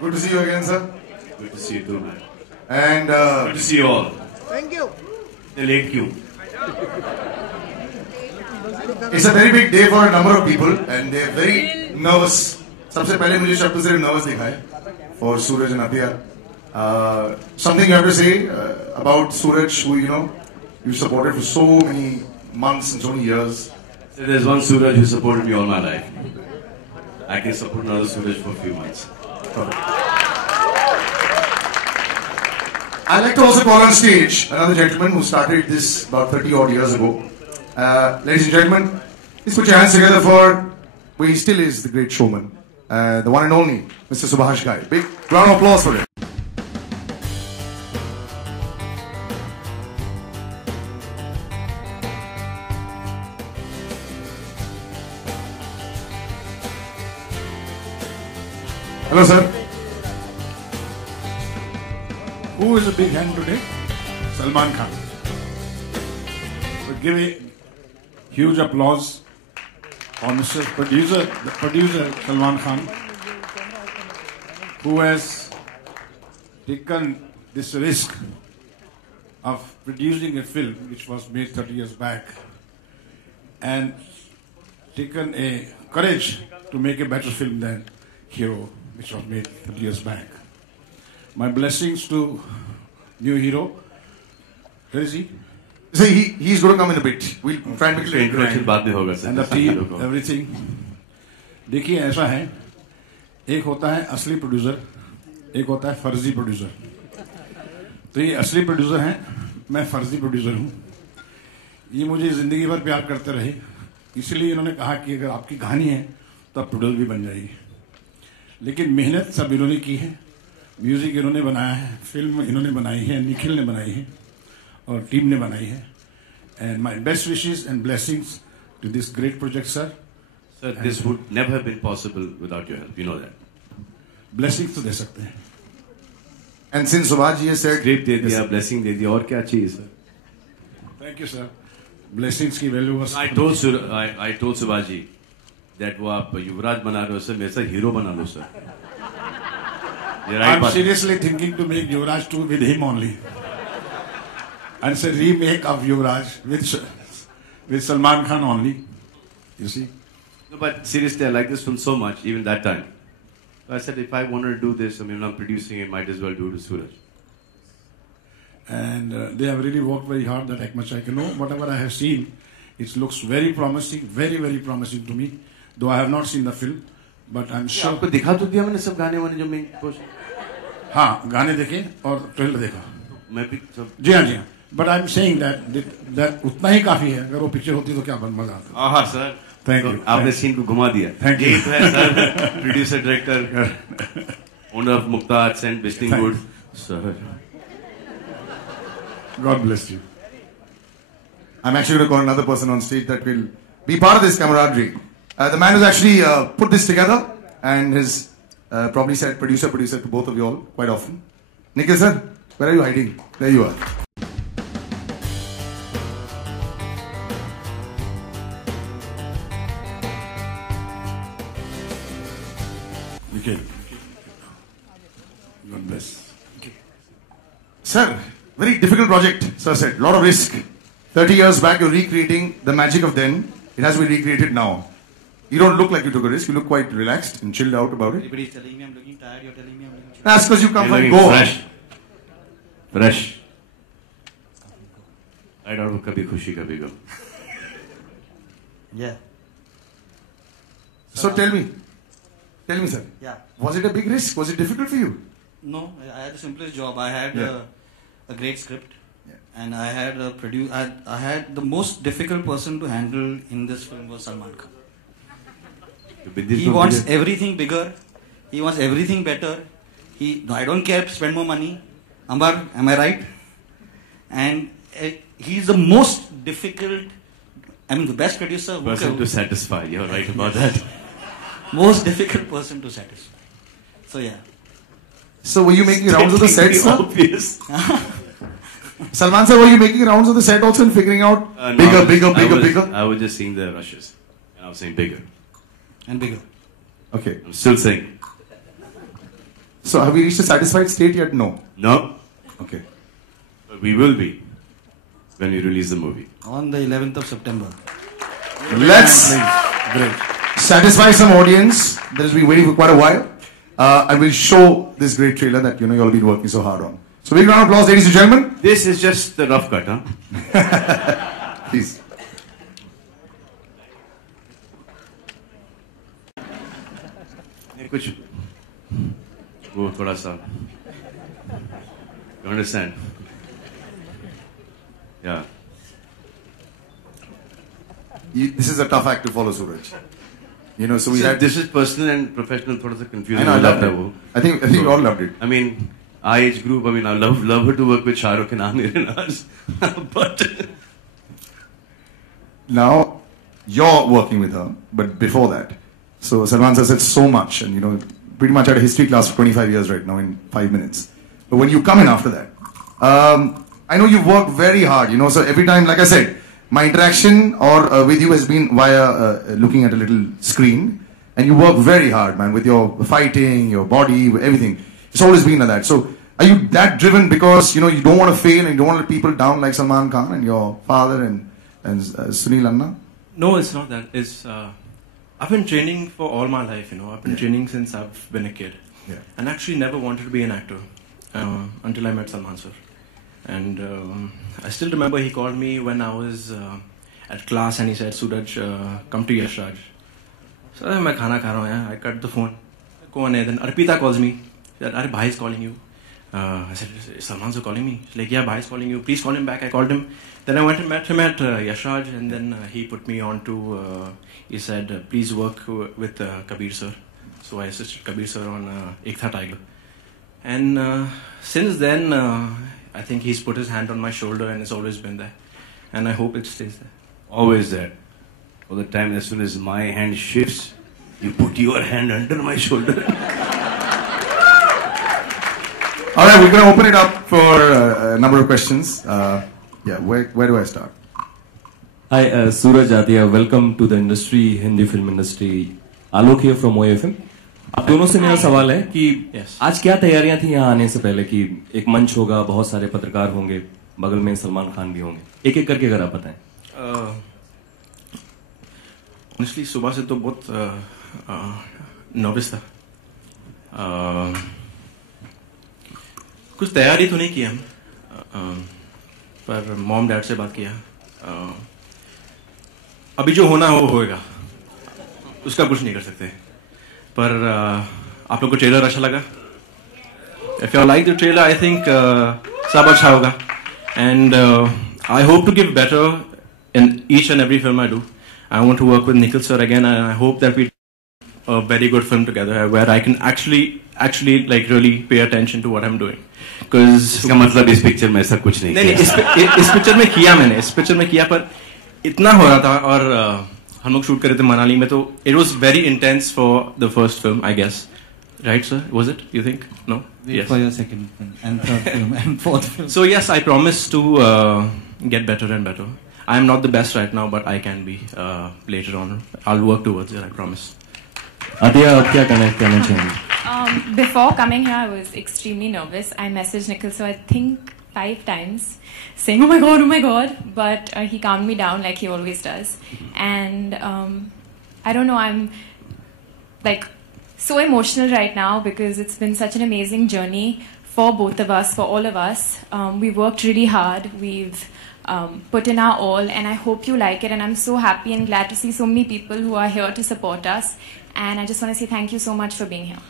Good to see you again, sir. Good to see you too, man. And Good to see you all. Thank you. The late queue. it's a very big day for a number of people, and they're very nervous. सबसे पहले मुझे शब्द से nervous दिखा है for Suraj and Athiya. Something you have to say about Suraj, who you supported for so many months and so many years. So there's one Suraj who supported me all my life. I can support another Suraj for a few months. I'd like to also call on stage another gentleman who started this about 30 odd years ago. Ladies and gentlemen, please put your hands together for who he still is, the great showman, the one and only Mr. Subhash Ghai. Big round of applause for him. Hello, sir. Who is a big hand today? Salman Khan. So give a huge applause for Mr. Producer, the producer Salman Khan, who has taken this risk of producing a film which was made 30 years back and taken a courage to make a better film than Hero, which was made 30 years back. My blessings to new hero. Where is he? See, he's going to come in a bit. We'll try and make it Introduction बाद में होगा sir. And the team, everything. देखिए ऐसा है, एक होता है असली प्रोड्यूसर, एक होता है फर्जी प्रोड्यूसर. तो ये असली प्रोड्यूसर हैं, मैं फर्जी प्रोड्यूसर हूँ. ये मुझे जिंदगी भर प्यार करते रहे, इसलिए इन्होंने कहा कि अगर आपकी कहानी है तो आप प्रोड्यूसर भी बन जाएगी. लेकिन मेहनत सब इन्होंने की है, म्यूजिक इन्होंने बनाया है, फिल्म इन्होंने बनाई है, निखिल ने बनाई है और टीम ने बनाई है. And my best wishes and blessings to this great project sir. Sir, this would never have been possible without your help. You know that. Blessings तो दे सकते हैं. And since Subhash ji has said, Script दे दिया, blessing दे दिया, और क्या चाहिए sir? Thank you sir. Blessings की value बस. I told Subhash ji that वो आप युवराज बना रहे हो सर, मेरे साथ हीरो बना लो sir. I'm seriously thinking to make Yuvraj 2 with him only. And it's a remake of Yuvraj with Salman Khan only. You see? No, but seriously, I like this film so much, even that time. So I said, if I wanted to do this, I'm producing it, might as well do it to Suraj. And they have really worked very hard, that much I can know. Whatever I have seen, it looks very promising, very, very promising to me. Though I have not seen the film, but I'm sure. आपको दिखा तो दिया मैंने सब गाने वाने जो मैं हाँ, गाने देखे और ट्रेलर देखा. मैं भी सब. जी हाँ, जी हाँ. But I'm saying that उतना ही काफी है. अगर वो पिक्चर होती तो क्या मजा आता. हाँ सर. Thank you. आपने सीन को घुमा दिया. Thank you. यही तो है sir. Producer, director, owner of Mukta arts and wasting would. Sir. God bless you. I'm actually going to call another person on stage that will be part of this camaraderie. The man who's actually put this together and has probably said producer to both of you all quite often. Nikhil sir, where are you hiding? There you are. Nikhil. God bless. Sir, very difficult project, sir said. Lot of risk. 30 years back, you're recreating the magic of then. It has to be recreated now. You don't look like you took a risk. You look quite relaxed and chilled out about it. Everybody's telling me I'm looking tired. You're telling me I'm looking chilled. That's because you come You're from looking Goa. fresh. Right out of कभी खुशी कभी गम. Yeah. So tell me, sir. Yeah. Was it a big risk? Was it difficult for you? No, I had the simplest job. I had a great script. Yeah. And I had I had the most difficult person to handle in this film was Salman Khan. He wants everything bigger. He wants everything better. I don't care, spend more money. Ambar, am I right? And he's the most difficult, the best producer. Person to satisfy. You're right about that. Most difficult person to satisfy. So yeah. So were you making rounds of the set, sir? Obvious. Salman sir, were you making rounds of the set also and figuring out bigger? I was just seeing the rushes. And I was saying bigger. And bigger. Okay. I'm still saying. So have we reached a satisfied state yet? No. No, Okay. but we will be when we release the movie. On the 11th of September. Let's Great. satisfy some audience that has been waiting for quite a while. And we'll show this great trailer that you all been working so hard on. So big round of applause, ladies and gentlemen. This is just the rough cut, huh? Please. ये कुछ वो थोड़ा सा you understand? Yeah. This is a tough act to follow, Suraj. So we had This is personal and professional. थोड़ा सा I confusing know, I हो loved जाता है it. वो. I think we all loved it. I mean, our age group. I mean, I love her to work with Shah Rukh and Amir and us, but Now you're working with her, but before that, so Salman sir said so much, and pretty much had a history class for 25 years right now in 5 minutes. But when you come in after that, I know you've worked very hard. So every time, like I said, my interaction or with you has been via looking at a little screen, and you work very hard, man, with your fighting, your body, everything. It's always been like that. So are you that driven because you don't want to fail and you don't want to let people down like Salman Khan and your father and Sunil Anna? No, it's not that. It's I've been training for all my life. I've been training since I've been a kid, and actually never wanted to be an actor until I met Salman sir. And I still remember he called me when I was at class and he said, "Suraj, come to Yash Raj." So I'm khana kha raha hu yaar. I cut the phone. Kaun hai? Then Arpita calls me. She said, "Are Bhai is calling you." I said, "Salman sir calling me." She's like, "Yeah, Bhai is calling you. Please call him back." I called him. Then I went and met him at Yash Raj, and then he put me on to. He said, "Please work with Kabir sir." So I assisted Kabir sir on Ek Tha Tiger, and since then I think he's put his hand on my shoulder and it's always been there, and I hope it stays there. always there. All the time, as soon as my hand shifts, you put your hand under my shoulder. All right, we're going to open it up for a number of questions. Where do I start? Hi, Suraj Adia. Welcome to the industry, Hindi film industry. Alok here from OFM. आप दोनों से मेरा सवाल है कि आज क्या तैयारियां थी यहाँ आने से पहले कि एक मंच होगा, बहुत सारे पत्रकार होंगे, बगल में सलमान खान भी होंगे, एक एक करके अगर आप बताएं। ऑनेस्टली सुबह से तो बहुत नर्वस था। कुछ तैयारी तो नहीं की हम, पर मॉम डैड से बात किया। अभी जो होना है वो होएगा, उसका कुछ नहीं कर सकते। पर आप लोग को ट्रेलर अच्छा लगा? If you like the trailer, I think सब अच्छा होगा। And I hope to give better in each and every film I do. I want to work with Nikhil sir again, and I hope that we a very good film together where I can actually like really pay attention to what I'm doing. Because इसका मतलब इस picture में ऐसा कुछ नहीं नहीं इस picture में किया मैंने, इस पिक्चर में किया, पर इतना हो रहा था। और हम लोग शूट कर रहे थे मनाली में, तो it was very intense for the first film, I guess. Right, sir? Was it? You think? No? Yes. For your second film and third film and fourth film. So yes, I promise to get better and better. I am not the best right now, but I can be later on. I'll work towards it, I promise. Adiya, आप क्या कहना चाहेंगे? Before coming here, I was extremely nervous. I messaged Nikhil, so I think 5 times, saying, oh my god, but he calmed me down like he always does. And I don't know, I'm like so emotional right now because it's been such an amazing journey for both of us, for all of us. We worked really hard, we've put in our all, and I hope you like it. And I'm so happy and glad to see so many people who are here to support us. And I just want to say thank you so much for being here.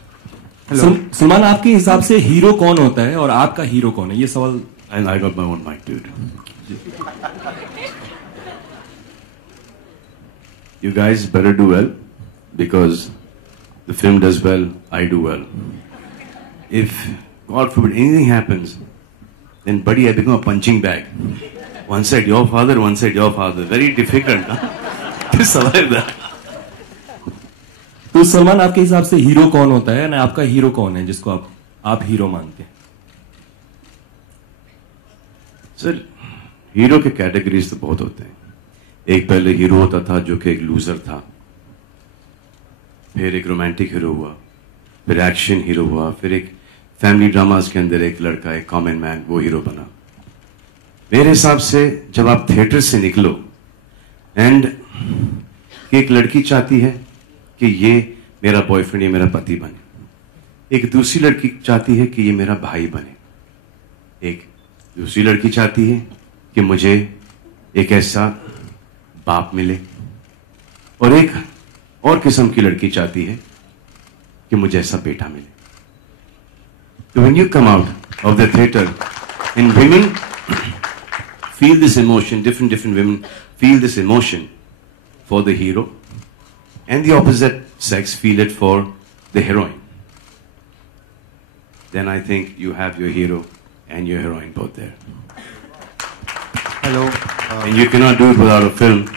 Salman, आपके हिसाब से hero कौन होता है और आपका hero कौन है? ये सवाल। And I got my own mic, dude. You guys better do well, because the film does well, I do well. If, God forbid, anything happens, then buddy, I become a punching bag. One side your father, one side your father. Very difficult, huh? To survive that. तो सलमान, आपके हिसाब से hero कौन होता है ना, आपका hero कौन है जिसको आप हीरो मानते हैं? सर, हीरो के कैटेगरीज तो बहुत होते हैं। एक पहले हीरो होता था जो कि एक लूजर था, फिर एक रोमांटिक हीरो हुआ, फिर एक्शन हीरो हुआ, फिर एक फैमिली ड्रामास के अंदर एक लड़का, एक कॉमन मैन, वो हीरो बना। मेरे हिसाब से जब आप थिएटर से निकलो एंड एक लड़की चाहती है कि ये मेरा बॉयफ्रेंड, ये मेरा पति बने, एक दूसरी लड़की चाहती है कि ये मेरा भाई बने, एक दूसरी लड़की चाहती है कि मुझे एक ऐसा बाप मिले, और एक और किस्म की लड़की चाहती है कि मुझे ऐसा बेटा मिले। So when you come out of the theater, and women feel this emotion, different women feel this emotion for the hero, and the opposite sex feel it for the heroine. Then I think you have your hero and your heroine both there. Hello. And you cannot do it without a film.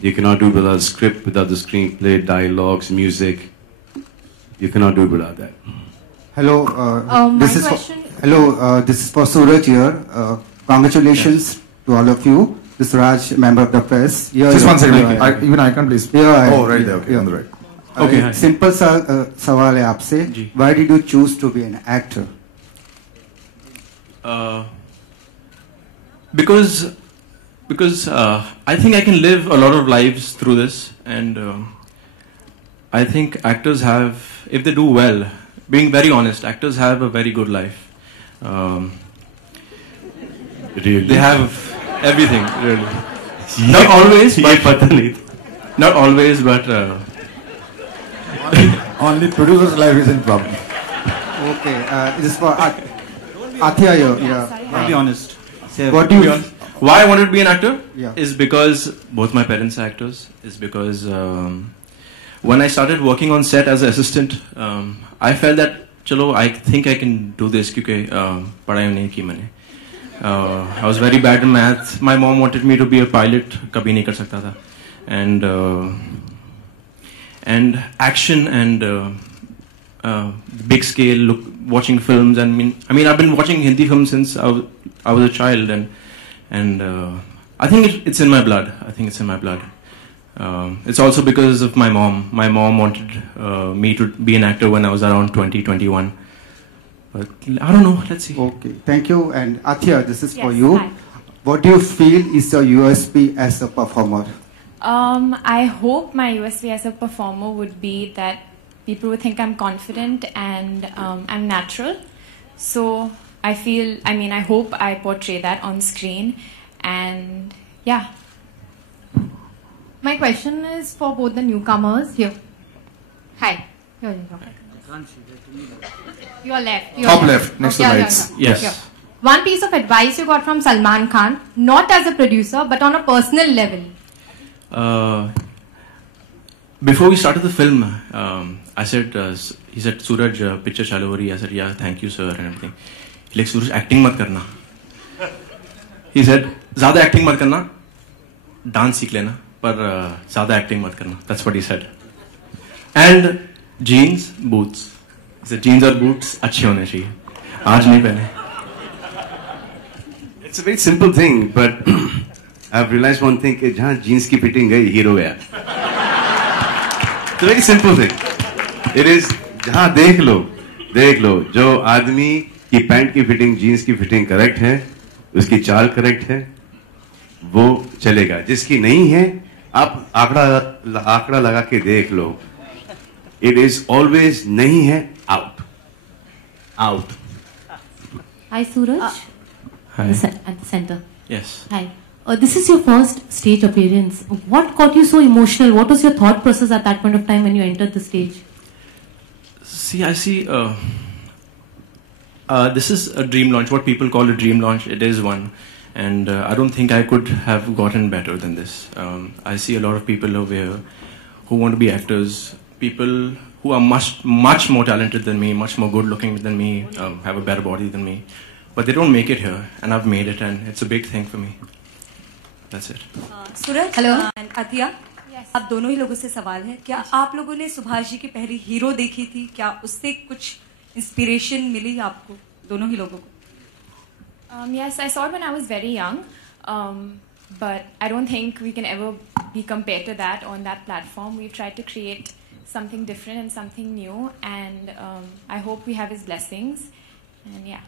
You cannot do it without a script, without the screenplay, dialogues, music. You cannot do it without that. Hello. This is for Suraj here. Congratulations to all of you. This is Raj, member of the press. Just one second. Even I can please. Oh, right there. Okay, on the right. Okay. Simple सवाल है आपसे. Why did you choose to be an actor? Because I think I can live a lot of lives through this, and I think actors have, if they do well, being very honest, actors have a very good life. Really? They have everything, really. Not always, but not always, but only producer's life is in problem. Okay. This is for Athia here. I'll be honest. What do you? Why I wanted to be an actor Yeah. is because both my parents are actors. Is because when I started working on set as an assistant, I felt that chalo, I think I can do this क्योंकि पढ़ाई नहीं की मैंने. I was very bad in math. My mom wanted me to be a pilot. कभी नहीं कर सकता था. And action and big scale watching films. I mean I've been watching Hindi films since I was a child, and I think it's in my blood. I think it's in my blood. It's also because of my mom. My mom wanted me to be an actor when I was around 20, 21. But I don't know. Let's see. Okay, thank you. And Athia, this is for Yes, you. hi. What do you feel is your USP as a performer? I hope my USP as a performer would be that people would think I'm confident and I'm natural. So I hope I portray that on screen. And yeah. My question is for both the newcomers here. Hi. Here. Your left. Top left, next to lights. Yes. Here. One piece of advice you got from Salman Khan, not as a producer, but on a personal level. Before we started the film, I said, he said, Suraj, picture chalu ho rahi hai. I said, yeah, thank you, sir, and everything. He like, Suraj, acting mat karna. He said, ज़्यादा acting mat karna, dance सीख लेना, पर ज़्यादा acting mat karna. That's what he said. And jeans, boots. He said, jeans और boots अच्छे होने चाहिए. आज नहीं पहने. It's a very simple thing, but I've realized one thing कि जहाँ jeans की fitting गई, hero गया. It's a very simple thing. It is जहाँ देख लो जो आदमी की पैंट की फिटिंग, जीन्स की फिटिंग करेक्ट है, उसकी चाल करेक्ट है, वो चलेगा. जिसकी नहीं है, आप आंकड़ा लगा के देख लो. It is always नहीं है, out. Hi, Suraj. Hi. At the center. Yes. Hi. This is your first stage appearance. What got you so emotional? What was your thought process at that point of time when you entered the stage? See, I see. This is a dream launch. What people call a dream launch. It is one, and I don't think I could have gotten better than this. I see a lot of people over here who want to be actors. People who are much more talented than me, much more good looking than me, have a better body than me, but they don't make it here, and I've made it, and it's a big thing for me. That's it. Suraj and Athiya, आप दोनों ही लोगों से सवाल है, क्या आप लोगों ने सुभाष जी की पहली हीरो देखी थी? क्या उससे कुछ इंस्पिरेशन मिली आपको दोनों ही लोगों को? Yes, I saw it when I was very young, but I don't think we can ever be compared to that on that platform. We've tried to create something different and something new, and I hope we have his blessings. And yeah.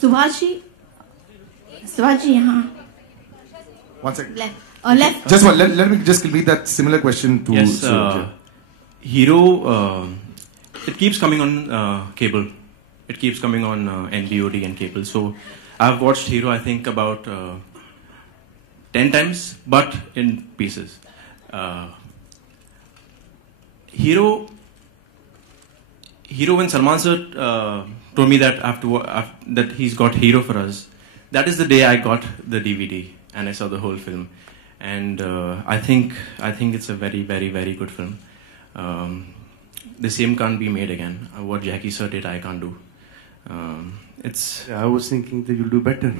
Subhash ji यहाँ. One second. Left. Just one. Let me just complete that similar question to. Yes. Hero. It keeps coming on cable. It keeps coming on NBOD and cable. So I've watched Hero, I think, about 10 times, but in pieces. Hero, when Salman sir told me that that he's got Hero for us, that is the day I got the DVD and I saw the whole film. And I think it's a very, very, very good film. The same can't be made again. What Jackie sir did, I can't do. I was thinking that you'll do better.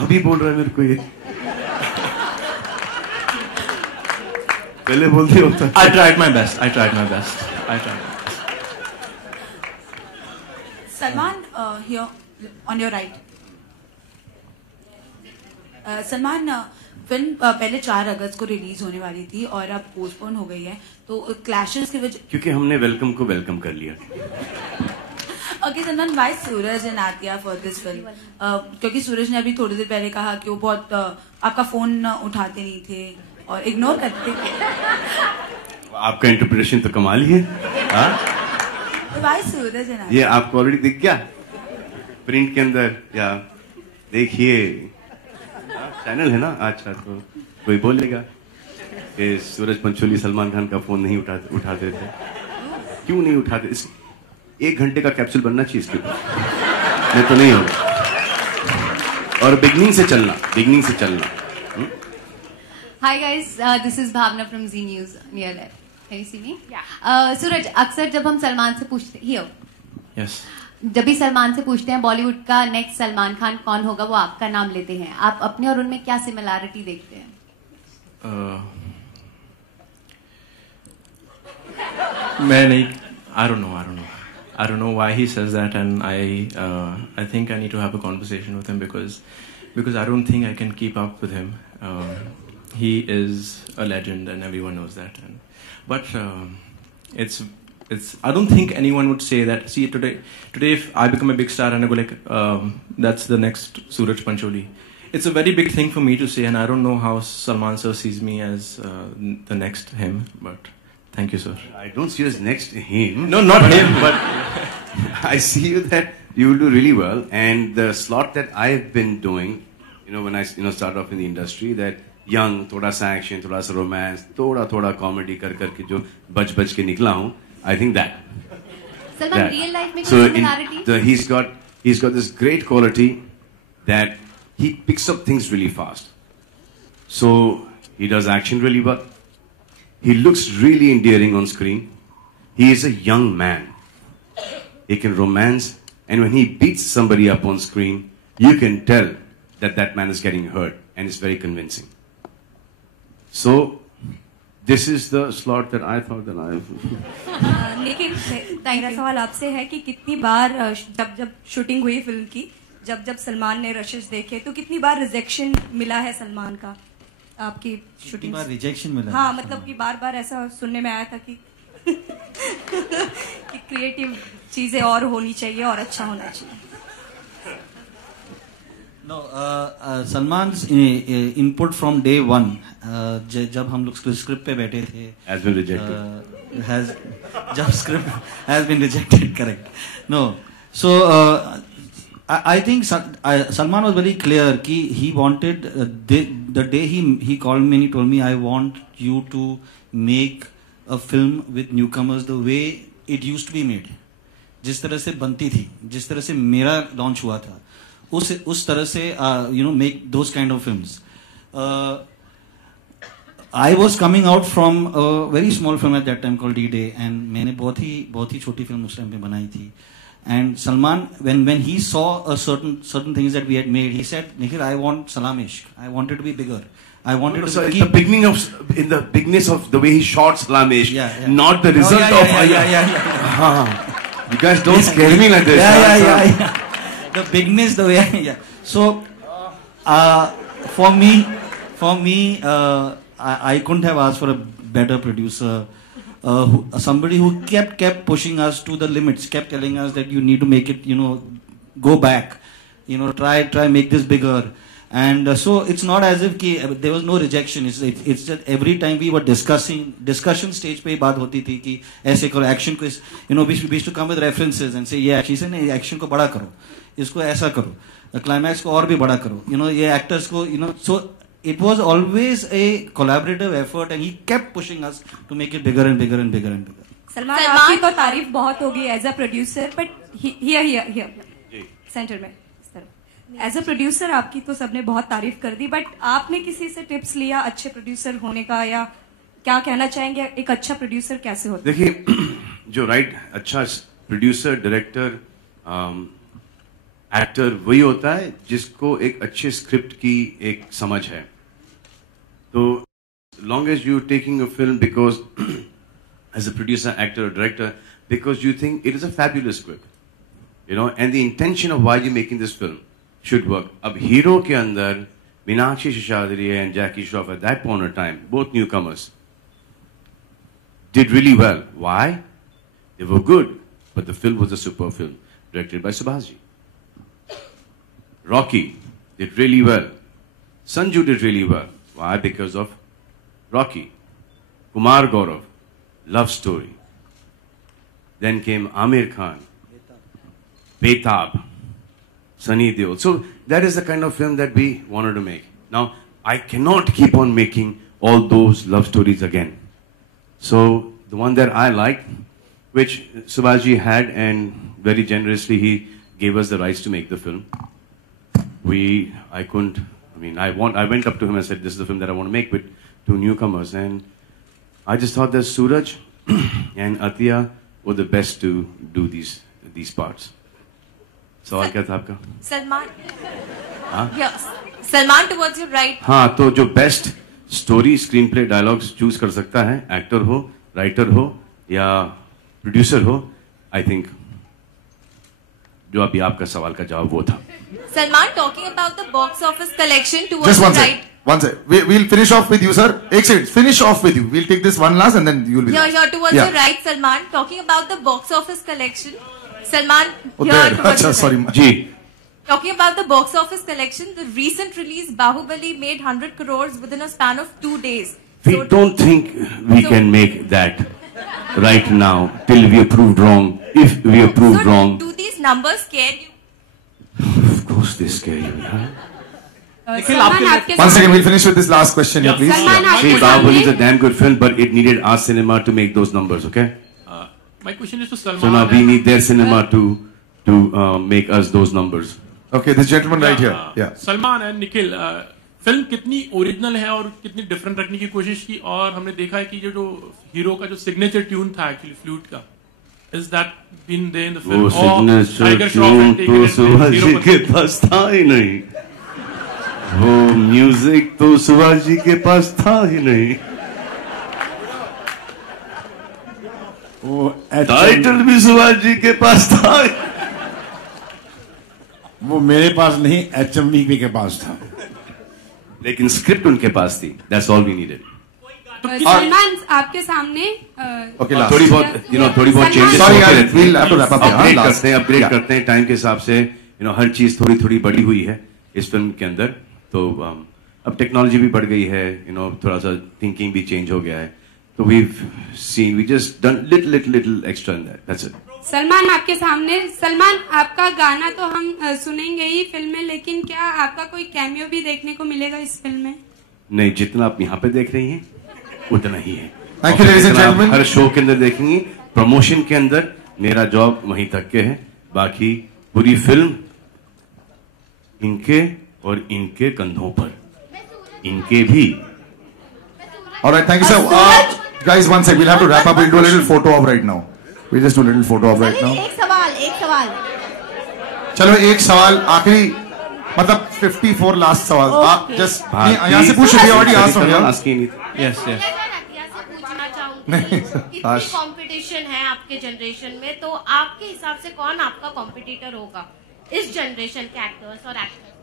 अभी बोल रहा है मेरे को ये. पहले बोलते होता. I tried my best. Salman, here on your right. Salman, film पहले 4 अगस्त को रिलीज होने वाली थी और अब पोस्टपोन हो गई है, तो क्लैशेस की वजह. क्योंकि हमने वेलकम को वेलकम कर लिया. Okay Salman, why Suraj and Athiya for this film? क्योंकि सूरज ने अभी थोड़ी देर पहले कहा कि वो बहुत आपका फोन उठाते नहीं थे और इग्नोर करते थे. आपका इंटरप्रिटेशन तो कमाल ही है. व्हाई सूरज एंड ये आपको ऑलरेडी दिख गया प्रिंट के अंदर, या देखिए चैनल है ना. अच्छा, तो कोई बोलेगा कि सूरज पंचोली सलमान खान का फोन नहीं उठाते थे. क्यों नहीं उठाते? 1 घंटे का कैप्सूल बनना चाहिए इसके ऊपर. नहीं तो नहीं होगा. और बिगनिंग से चलना. Hi guys, this is Bhavna from Z News near left. Can you see me? Yeah. सूरज, अक्सर जब हम सलमान से पूछते here. Yes. जब भी सलमान से पूछते हैं बॉलीवुड का नेक्स्ट सलमान खान कौन होगा, वो आपका नाम लेते हैं. आप अपने और उनमें क्या सिमिलैरिटी देखते हैं? मैं नहीं. I don't know why he says that, and I think I need to have a conversation with him because I don't think I can keep up with him. He is a legend, and everyone knows that. But it's. I don't think anyone would say that. See, today, if I become a big star and I go like, that's the next Suraj Pancholi. It's a very big thing for me to say, and I don't know how Salman sir sees me as the next him. But thank you, sir. I don't see you as next him. No, not him, but I see you that you will do really well. And the slot that I've been doing, when I started off in the industry, that young, थोड़ा सा action, थोड़ा सा romance, थोड़ा comedy करके जो बच के निकला हूँ. I think that. Salman, real life में कोई similarity? He's got this great quality that he picks up things really fast. So he does action really well. He looks really endearing on screen. He is a young man. He can romance, and when he beats somebody up on screen, you can tell that man is getting hurt, and it's very convincing. So this is the slot that I thought that I. लेकिन मेरा सवाल आपसे है कि कितनी बार जब shooting हुई film की, जब सलमान ने रशेस देखे, तो कितनी बार रिजेक्शन मिला है सलमान का आपकी शूटिंग? बार रिजेक्शन मिला? हाँ, मतलब कि बार ऐसा सुनने में आया था कि क्रिएटिव चीजें और होनी चाहिए और अच्छा होना चाहिए. No, Salman's input from day one, जब हम लोग स्क्रिप्ट पे बैठे थे, has been rejected. जब script has been rejected, correct. No, so I think Salman was very clear कि he wanted the day he called me and he told me, I want you to make a film with newcomers the way it used to be made. जिस तरह से बनती थी, जिस तरह से मेरा लॉन्च हुआ था, उस तरह से make those kind of films. I was coming out from a very small film at that time called D-Day, and मैंने बहुत ही छोटी film उस time पे बनाई थी. And Salman, when he saw a certain things that we had made, he said, Nikhil, I want Salam Ishq. I want it to be bigger. I wanted to keep... in the bigness of the way he shot Salam Ishq, yeah. Not the result of... You guys don't scare me like this. Yeah. The bigness, the way... Yeah. So, for me, I couldn't have asked for a better producer, somebody who kept pushing us to the limits, kept telling us that you need to make it, go back, try make this bigger. And so it's not as if there was no rejection. It's just every time we were discussion stage पे बात होती थी कि ऐसे करो, action को we used to come with references and say yeah, she said नहीं, action को बड़ा करो, इसको ऐसा करो, climax को और भी बड़ा करो, ये actors को, so it was always a collaborative effort and he kept pushing us to make it bigger and bigger and bigger and bigger. Salman, आपकी तो तारीफ बहुत होगी as a producer, but here center में एज अ प्रोड्यूसर आपकी तो सबने बहुत तारीफ कर दी, बट आपने किसी से टिप्स लिया अच्छे प्रोड्यूसर होने का, या क्या कहना चाहेंगे एक अच्छा प्रोड्यूसर कैसे होता है? देखिए, जो अच्छा प्रोड्यूसर, डायरेक्टर, एक्टर वही होता है जिसको एक अच्छे स्क्रिप्ट की एक समझ है. तो long as you taking a film because as a producer, actor, director, because you think it is a fabulous script, and the intention of why you making this film should work. अब hero के अंदर Meenakshi Seshadri and Jackie Shroff at that point of time, both newcomers, did really well. Why? They were good, but the film was a superb film, directed by Subhasji. Rocky did really well. Sanju did really well. Why? Because of Rocky. Kumar Gaurav, love story. Then came Amir Khan, Betab, Sunny Deol. So that is the kind of film that we wanted to make. Now, I cannot keep on making all those love stories again. So the one that I liked, which Subhasji had, and very generously he gave us the rights to make the film. I went up to him and said, this is the film that I want to make with two newcomers. And I just thought that Suraj and Atiya were the best to do these parts. सवाल क्या था आपका? Salman towards your right. हाँ, तो जो best story, screen play, dialogues choose कर सकता है, एक्टर हो, राइटर हो या प्रोड्यूसर हो, आई थिंक जो अभी आपका सवाल का जवाब वो था. Salman, talking about the box office collection towards your right. One second. We'll finish off with you, sir. एक second. Finish off with you. We'll take this one last and then you'll be. Here towards your right, Salman. Talking about the box office collection. Salman, here towards your sorry, right. जी. Talking about the box office collection, the recent release Bahubali made 100 crores within a span of 2 days. We don't think we can make that right now till we are proved wrong. If we are proved wrong. Do these numbers scare you? Of course they scare you. Huh? One second, we'll finish with this last question here, please. See, Bahubali is a damn good film, but it needed our cinema to make those numbers, okay? My question is to Salman. So now we need their cinema to make us those numbers. Okay, this gentleman right here. Yeah. Salman and Nikhil, film कितनी original है और कितनी different रखने की कोशिश की, और हमने देखा है कि जो हीरो का जो सिग्नेचर ट्यून था एक्चुअली फ्लूट का, is that been there in the film? वो सिग्नेचर ट्यून तो शिवाजी के पास था ही नहीं. वो म्यूजिक तो शिवाजी के पास था ही नहीं. वो टाइटल भी शिवाजी के पास था. वो मेरे पास नहीं, HMV के पास था, लेकिन स्क्रिप्ट उनके पास थी. That's all we needed. Salman, आपके सामने थोड़ी बहुत चेंजेस अपग्रेड करते हैं टाइम के हिसाब से. हर चीज थोड़ी बड़ी हुई है इस फिल्म के अंदर. तो अब टेक्नोलॉजी भी बढ़ गई है, थोड़ा सा थिंकिंग भी चेंज हो गया है. तो we just done little extra in that. That's it. Salman, आपके सामने. सलमान, आपका गाना तो हम सुनेंगे ही फिल्म में, लेकिन क्या आपका कोई कैमियो भी देखने को मिलेगा इस फिल्म में? नहीं, जितना आप यहाँ पे देख रही हैं उतना ही है. हर शो के अंदर देखेंगी, प्रमोशन के अंदर मेरा जॉब वहीं तक के है. बाकी पूरी फिल्म इनके और इनके कंधों पर, इनके भी. Alright, thank you, sir. Guys, one sec. We'll have to wrap up. We'll do a little photo op right now. We'll just do a little photo op right now. एक सवाल. चलो एक सवाल आखिरी, मतलब 54 लास्ट सवाल. आप जस्ट यहाँ से पूछ रही ऑडी आस्क फ्रॉम. यस. पूछना चाहूंगी, इतनी कंपटीशन है आपके जनरेशन में, तो आपके हिसाब से कौन आपका कॉम्पिटिटर होगा इस जनरेशन के एक्टर्स और एक्ट्रेस?